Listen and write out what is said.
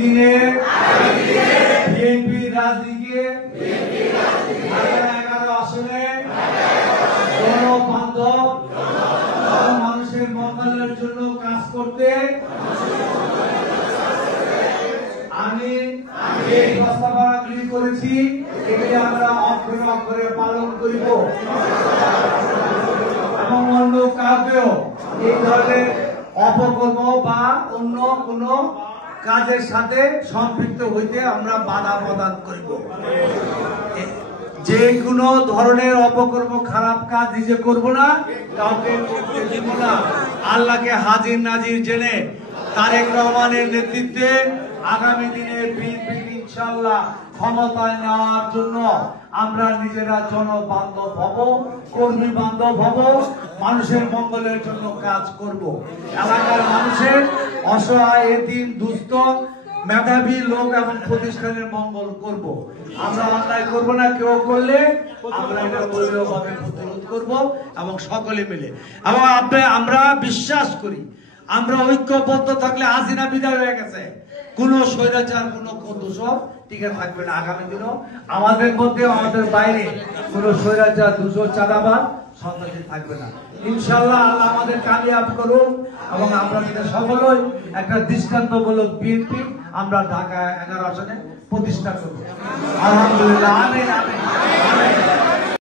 দিনে বিএনপি রাজনীতিকে 11 আসনে জনবান্ধব মানুষের মঙ্গলের জন্য কাজ করতে আমি এই প্রস্তাবনাগুলি করেছি। এগুলি আমরা অক্ষরে অক্ষরে পালন করিব এবং অন্য কাউকেও এই ধরনের অপকর্ম বা অন্য কোন কাজের সাথে সম্পৃক্ত হইতে আমরা বাধা প্রদান করিব। যে কোনো ধরনের অপকর্ম খারাপ কাজ নিজে করব না, কাউকে করতে দিব না। আল্লাহকে হাজির নাজির জেনে তারেক রহমানের নেতৃত্বে আগামী দিনে বিএনপি ইনশাআল্লাহ ক্ষমতায় নেওয়ার জন্য আমরা নিজেরা জনবান্ধব হব, কর্মী বান্ধব হব, মানুষের মঙ্গলের জন্য কাজ করব। এলাকার মানুষের অসহায় এতিম দুস্থ মেধাবী লোক এবং প্রতিষ্ঠানের মঙ্গল করব। আমরা অন্যায় করব না, কেউ করলে আমরা এটা দলীয়ভাবে প্রতিরোধ করব এবং সকলে মিলে। এবং আমরা বিশ্বাস করি আমরা ঐক্যবদ্ধ থাকলে হাসিনা বিদায় হয়ে গেছে, কোন স্বৈরাচার কোন দূষক টিকে থাকবে না। আগামী দিনও আমাদের মধ্যে আমাদের বাইরে কোন স্বৈরাচার দূষক চাঁদাবাদ সন্ত্রাসী থাকবে না। ইনশাআল্লাহ আল্লাহ আমাদের কামিয়াব করুন এবং আমরা সকলেই একটা দৃষ্টান্তমূলক বিএনপি আমরা ঢাকা 11 আসনে প্রতিষ্ঠা করব। আলহামদুলিল্লাহ, আমিন আমিন।